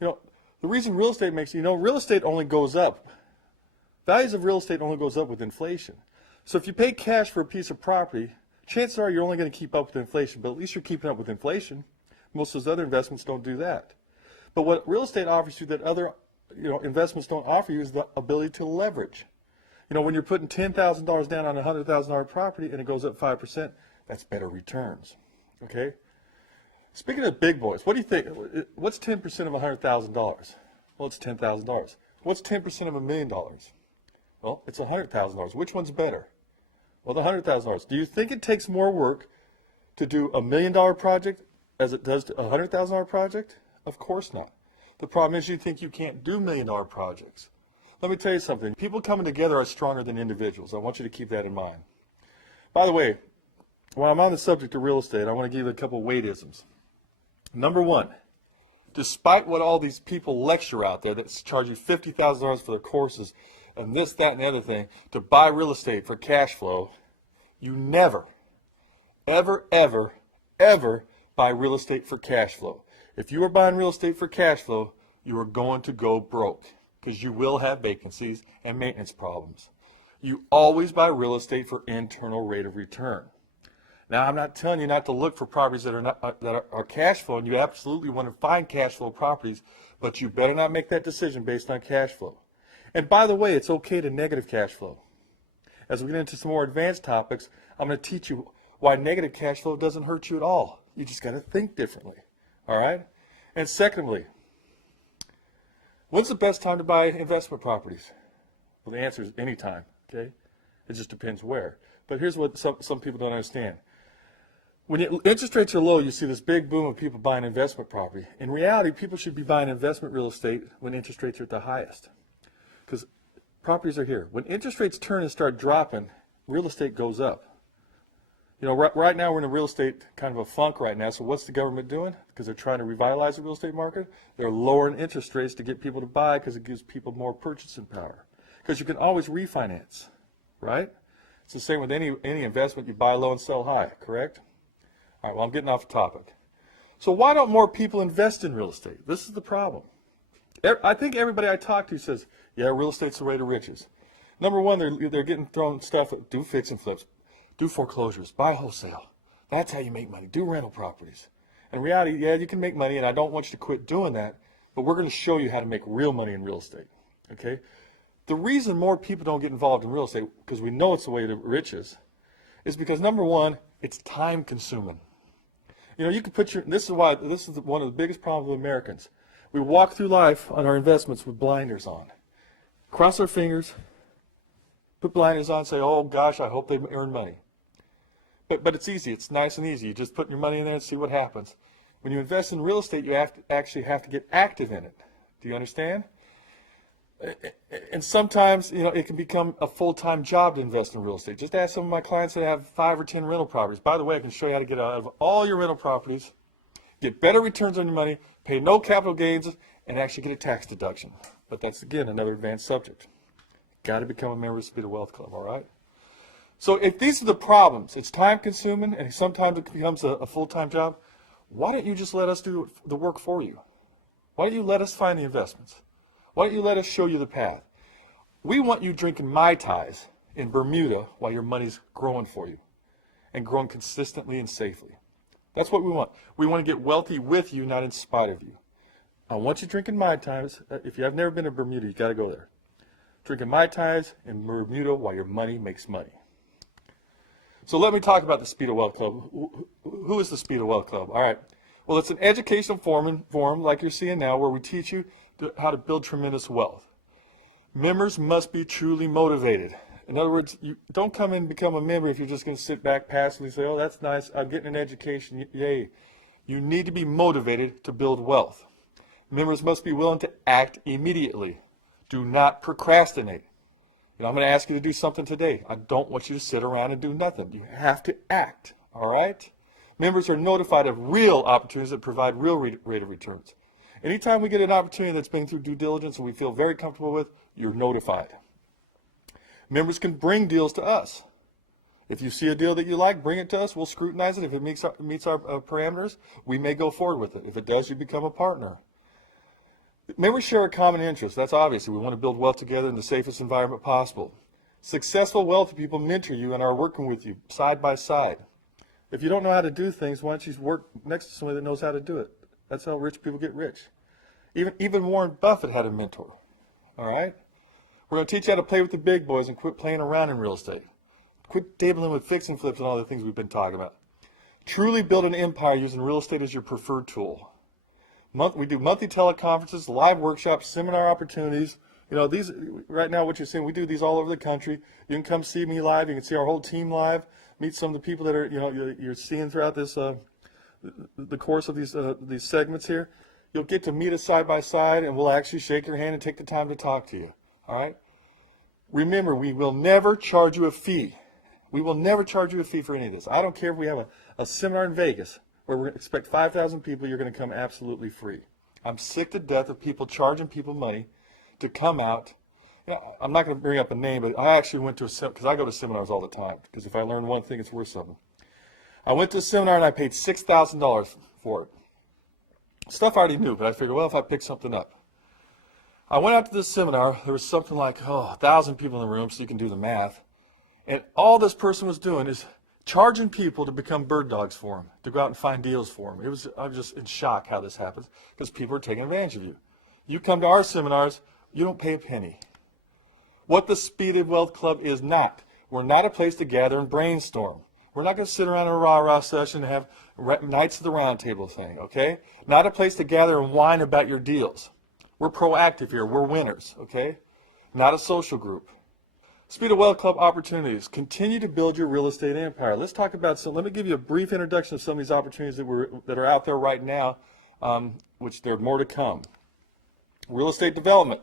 The reason real estate real estate only goes up. Values of real estate only goes up with inflation. So if you pay cash for a piece of property, chances are you're only going to keep up with inflation, but at least you're keeping up with inflation. Most of those other investments don't do that. But what real estate offers you that other investments don't offer you is the ability to leverage. When you're putting $10,000 down on a $100,000 property and it goes up 5%, that's better returns. Okay? Speaking of big boys, what do you think? What's 10% of $100,000? Well, it's $10,000. What's 10% of $1 million? Well, it's $100,000. Which one's better? Well, the $100,000. Do you think it takes more work to do $1 million project as it does to a $100,000 project? Of course not. The problem is you think you can't do $1 million projects. Let me tell you something. People coming together are stronger than individuals. I want you to keep that in mind. By the way, while I'm on the subject of real estate, I want to give you a couple Waydeisms. Number one, despite what all these people lecture out there that charge you $50,000 for their courses and this, that, and the other thing to buy real estate for cash flow, you never, ever, ever, ever buy real estate for cash flow. If you are buying real estate for cash flow, you are going to go broke because you will have vacancies and maintenance problems. You always buy real estate for internal rate of return. Now, I'm not telling you not to look for properties that are cash flow, and you absolutely want to find cash flow properties, but you better not make that decision based on cash flow. And by the way, it's okay to negative cash flow. As we get into some more advanced topics, I'm going to teach you why negative cash flow doesn't hurt you at all. You just got to think differently. All right? And secondly, when's the best time to buy investment properties? Well, the answer is anytime. Okay? It just depends where. But here's what some people don't understand. When interest rates are low, you see this big boom of people buying investment property. In reality, people should be buying investment real estate when interest rates are at the highest. Because properties are here. When interest rates turn and start dropping, real estate goes up. Right now we're in a real estate kind of a funk right now. So what's the government doing? Because they're trying to revitalize the real estate market. They're lowering interest rates to get people to buy because it gives people more purchasing power. Because you can always refinance, right? It's the same with any investment. You buy low and sell high, correct? All right, well, I'm getting off the topic. So why don't more people invest in real estate? This is the problem. I think everybody I talk to says, yeah, real estate's the way to riches. Number one, they're getting thrown stuff, do fix and flips, do foreclosures, buy wholesale. That's how you make money. Do rental properties. In reality, yeah, you can make money, and I don't want you to quit doing that, but we're going to show you how to make real money in real estate, okay? The reason more people don't get involved in real estate, because we know it's the way to riches, is because, number one, it's time consuming. You can put this is one of the biggest problems with Americans. We walk through life on our investments with blinders on. Cross our fingers, put blinders on, say, oh gosh, I hope they earn money. But it's easy. It's nice and easy. You just put your money in there and see what happens. When you invest in real estate, you actually have to get active in it. Do you understand? And sometimes, it can become a full-time job to invest in real estate. Just ask some of my clients that have 5 or 10 rental properties. By the way, I can show you how to get out of all your rental properties, get better returns on your money, pay no capital gains, and actually get a tax deduction. But that's, again, another advanced subject. Got to become a member of the Speed of Wealth Club, all right? So if these are the problems, it's time-consuming, and sometimes it becomes a full-time job, why don't you just let us do the work for you? Why don't you let us find the investments? Why don't you let us show you the path? We want you drinking Mai Tais in Bermuda while your money's growing for you and growing consistently and safely. That's what we want. We want to get wealthy with you, not in spite of you. I want you drinking Mai Tais. If you have never been to Bermuda, you got to go there. Drinking Mai Tais in Bermuda while your money makes money. So let me talk about the Speed of Wealth Club. Who is the Speed of Wealth Club? All right. Well, it's an educational forum like you're seeing now where we teach you how to build tremendous wealth. Members must be truly motivated. In other words, you don't come in and become a member if you're just going to sit back passively and say, oh, that's nice, I'm getting an education, yay. You need to be motivated to build wealth. Members must be willing to act immediately. Do not procrastinate. I'm going to ask you to do something today. I don't want you to sit around and do nothing. You have to act, all right? Members are notified of real opportunities that provide real rate of returns. Anytime we get an opportunity that's been through due diligence and we feel very comfortable with, you're notified. Members can bring deals to us. If you see a deal that you like, bring it to us. We'll scrutinize it. If it meets our parameters, we may go forward with it. If it does, you become a partner. Members share a common interest. That's obvious. We want to build wealth together in the safest environment possible. Successful, wealthy people mentor you and are working with you side by side. If you don't know how to do things, why don't you work next to somebody that knows how to do it? That's how rich people get rich. Even Warren Buffett had a mentor. All right? We're going to teach you how to play with the big boys and quit playing around in real estate. Quit dabbling with fix and flips and all the things we've been talking about. Truly build an empire using real estate as your preferred tool. We do monthly teleconferences, live workshops, seminar opportunities. You know, these right now, what you're seeing, we do these all over the country. You can come see me live. You can see our whole team live. Meet some of the people that are, you know, you're seeing throughout this the course of these segments here. You'll get to meet us side by side, and we'll actually shake your hand and take the time to talk to you. All right. Remember, we will never charge you a fee. We will never charge you a fee for any of this. I don't care if we have a seminar in Vegas where we expect 5,000 people, you're going to come absolutely free. I'm sick to death of people charging people money to come out. You know, I'm not going to bring up a name, but I actually went to a seminar, because I go to seminars all the time, because if I learn one thing, it's worth something. I went to a seminar and I paid $6,000 for it. Stuff I already knew, but I figured, well, if I pick something up. I went out to this seminar. There was something like, 1,000 people in the room, so you can do the math. And all this person was doing is charging people to become bird dogs for them, to go out and find deals for them. I was just in shock how this happens, because people are taking advantage of you. You come to our seminars, you don't pay a penny. What the Speed of Wealth Club is not. We're not a place to gather and brainstorm. We're not going to sit around in a rah-rah session and have Knights of the Round Table thing, okay? Not a place to gather and whine about your deals. We're proactive here. We're winners, okay? Not a social group. Speed of Wealth Club opportunities. Continue to build your real estate empire. Let's talk about some. Let me give you a brief introduction of some of these opportunities that are out there right now, which there are more to come. Real estate development.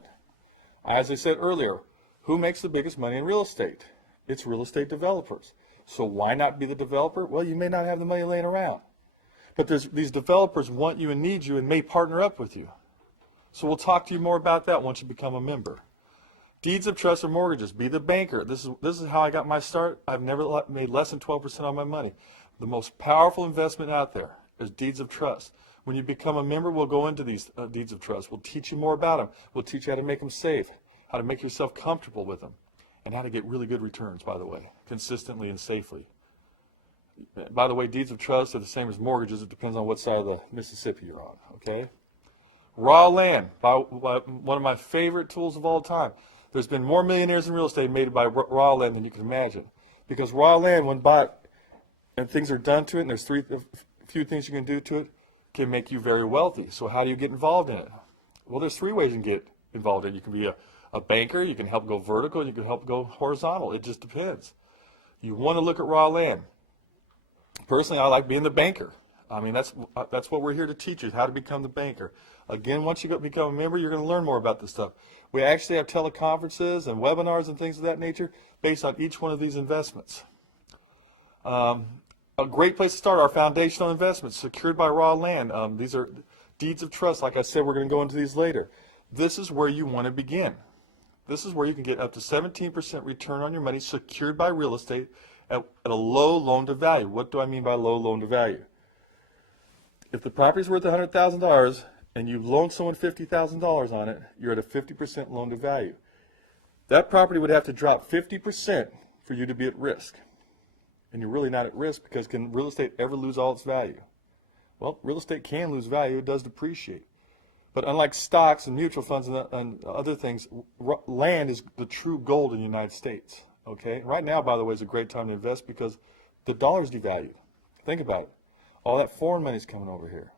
As I said earlier, who makes the biggest money in real estate? It's real estate developers. So why not be the developer? Well, you may not have the money laying around. But these developers want you and need you and may partner up with you. So we'll talk to you more about that once you become a member. Deeds of trust or mortgages. Be the banker. This is how I got my start. I've never made less than 12% on my money. The most powerful investment out there is deeds of trust. When you become a member, we'll go into these deeds of trust. We'll teach you more about them. We'll teach you how to make them safe, how to make yourself comfortable with them, and how to get really good returns, by the way, consistently and safely. By the way, deeds of trust are the same as mortgages. It depends on what side of the Mississippi you're on, okay? Raw land, one of my favorite tools of all time. There's been more millionaires in real estate made by raw land than you can imagine. Because raw land, when bought and things are done to it, and there's a few things you can do to it, can make you very wealthy. So how do you get involved in it? Well, there's three ways you can get involved in it. You can be a banker, you can help go vertical, and you can help go horizontal. It just depends. You want to look at raw land. Personally, I like being the banker. I mean, that's what we're here to teach you, how to become the banker. Again, once you become a member, you're going to learn more about this stuff. We actually have teleconferences and webinars and things of that nature based on each one of these investments. A great place to start, our foundational investments secured by raw land. These are deeds of trust. Like I said, we're going to go into these later. This is where you want to begin. This is where you can get up to 17% return on your money secured by real estate at a low loan to value. What do I mean by low loan to value? If the property's worth $100,000 and you loan someone $50,000 on it, you're at a 50% loan to value. That property would have to drop 50% for you to be at risk. And you're really not at risk, because can real estate ever lose all its value? Well, real estate can lose value. It does depreciate. But unlike stocks and mutual funds and other things, land is the true gold in the United States. Okay? Right now, by the way, is a great time to invest because the dollar's devalued. Think about it. All that foreign money is coming over here.